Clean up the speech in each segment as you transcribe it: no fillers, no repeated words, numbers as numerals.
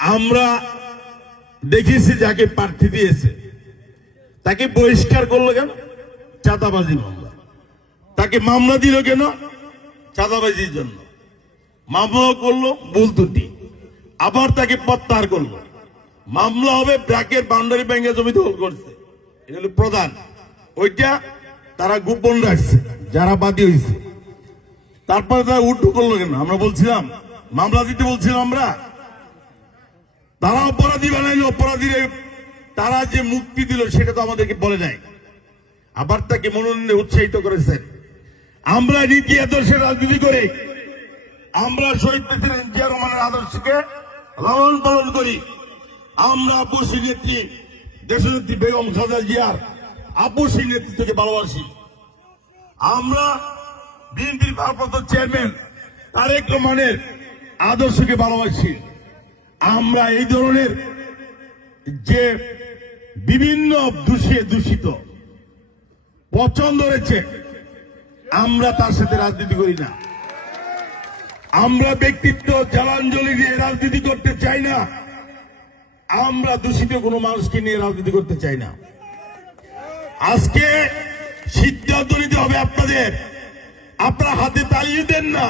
আমরা দেখেছি যাকে প্রার্থী দিয়েছে তাকে বহিষ্কার করলো কেন? চাঁদাবাজি মামলা। তাকে মামলা দিল কেন? চাঁদাবাজির জন্য। মামলা করলো ভুল ত্রুটি, আবার তাকে প্রত্যাহার করলো। মামলা হবে ব্র্যাকের বাউন্ডারি ভেঙে জমি দখল করছে, এগুলো প্রধান। ওইটা তারা গোপন রাখছে যারা বাদী হয়েছে। তারপরে তারা উল্টো করলো কেন? আমরা বলছিলাম মামলা দিতে বলছিলাম আমরা। তারা অপরাধী বানাইল, অপরাধীরা তারা যে মুক্তি দিল সেটা তো আমাদেরকে বলে নাই। আবার তাকে মনোনয়নে উৎসাহিত করেছেন। আমরা নীতি আদর্শের রাজনীতি করে আমরা শহীদ প্রেসিডেন্ট জিয়া রহমানের আদর্শকে লালন পালন করি। আমরা আপুসী নেত্রী দেশনেত্রী বেগম খালেদা জিয়ার আপুসী নেতৃত্বকে ভালোবাসি। আমরা বিএনপির ভারপ্রাপ্ত চেয়ারম্যান তারেক রহমানের আদর্শকে ভালোবাসি। আমরা এই ধরনের যে বিভিন্ন দূষিত পছন্দ রয়েছে আমরা তার সাথে রাজনীতি করি না। আমরা ব্যক্তিত্ব জলাঞ্জলি দিয়ে রাজনীতি করতে চাই না। আমরা দূষিত কোনো মানুষকে নিয়ে রাজনীতি করতে চাই না। আজকে সিদ্ধান্ত নিতে হবে আপনাদের। আপনারা হাতে তালিয়ে দেন না,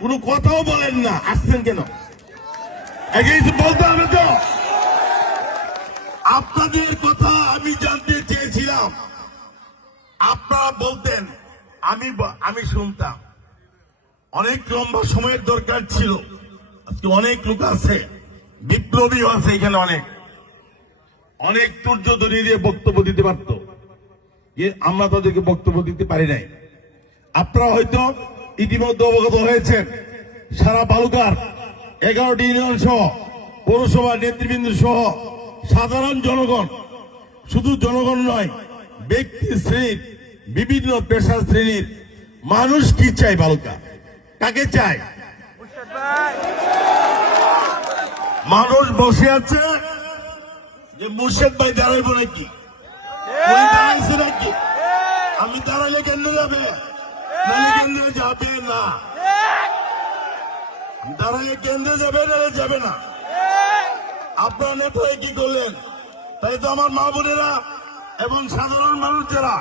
কোনো কথাও বলেন না। আসছেন কেন? বলতে হবে তো। আপনাদের কথা আমি জানতে চেয়েছিলাম, আপনারা বলতেন, আমি শুনতাম। অনেক লম্বা সময়ের দরকার ছিল। আজকে অনেক লোক আছে, বিপ্লবী আছে এখানে, অনেক তুর্য ধরিয়ে দিয়ে বক্তব্য দিতে পারত, আমরা তাদেরকে বক্তব্য দিতে পারি নাই। আপনারা হয়তো ইতিমধ্যে অবগত হয়েছেন, সারা বালুকার 11টি ইউনিয়ন সহ পৌরসভা নেতৃবৃন্দ সহ সাধারণ জনগণ, শুধু জনগণ নয়, ব্যক্তি শ্রেণীর বিভিন্ন পেশা শ্রেণীর মানুষ কি চায়? বালুকা কাকে চায়? মানুষ বসে আছে যে মুর্শেদ ভাই দাঁড়াইব নাকি, দাঁড়াইছে নাকি, আমি দাঁড়াইলে কেন্দ্রে যাবে, কেন্দ্রে যাবে না, দাঁড়াইলে কেন্দ্রে যাবে, নাহলে যাবে না। আপনারা নেতা হয়ে কি করলেন? তাই তো আমার মা বোনেরা এবং সাধারণ মানুষ যারা,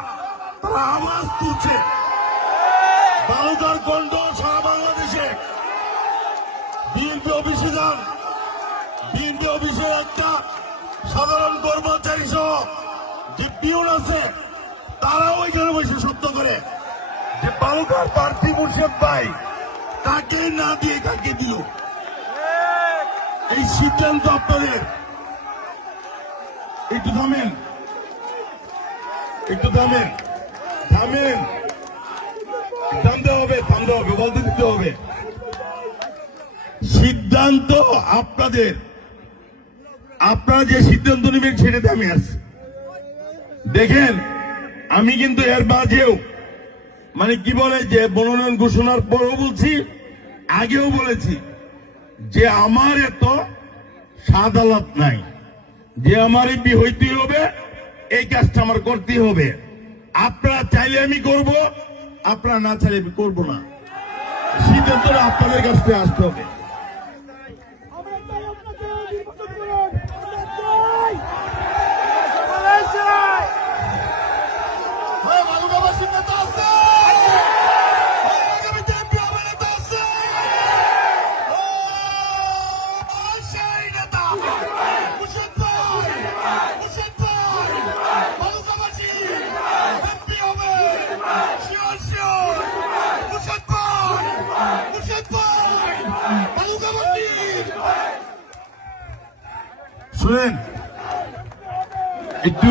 তারা আওয়াজ তুলছে। বালুকার কণ্ঠ সারা বাংলাদেশে। বিএনপি অফিসে যান, বিএনপি অফিসের একটা সাধারণ কর্মচারী সহ যে পিয়ন আছে, তারা ওইখানে বসে সত্য করে যে বালুকার প্রার্থী মুর্শেদ ভাই তাকে না দিয়ে কাকে দিল। এই সিদ্ধান্ত আপনাদের। একটু থামেন, একটু থামেন, থামেন, থামতে হবে, বলতে দিতে হবে। সিদ্ধান্ত আপনাদের। আপনারা যে সিদ্ধান্ত নেবেন সেটাতে আমি আছি। দেখেন, আমি কিন্তু এর মাঝেও কি বলে যে মনোনয়ন ঘোষণার পরেও বলছি, আগেও বলেছি যে আমার এত সাদালত নাই যে আমার এমপি হইতেই হবে, এই কাজটা আমার করতেই হবে। আপনারা চাইলে আমি করব, আপনারা না চাইলে আমি করবো না। সিদ্ধান্তটা আপনাদের কাছ থেকে আসতে হবে। শুনেন একটু।